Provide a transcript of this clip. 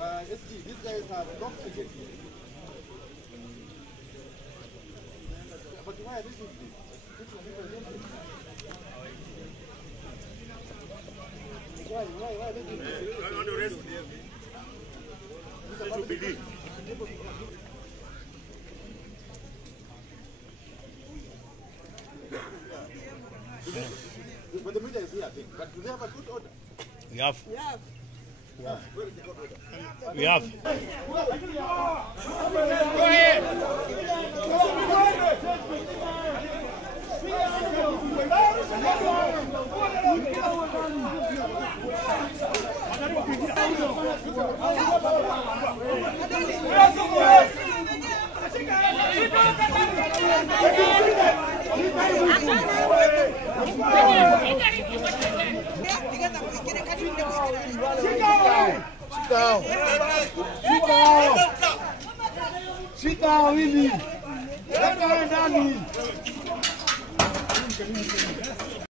SG, these guys have blocked the gate. But why this is this? Why this is this? On the rest. This should be this. But the media is here, I think. But do they have a good order? We have. Yeah. Where is the court order? We have. Go ahead. Sit down, Willie.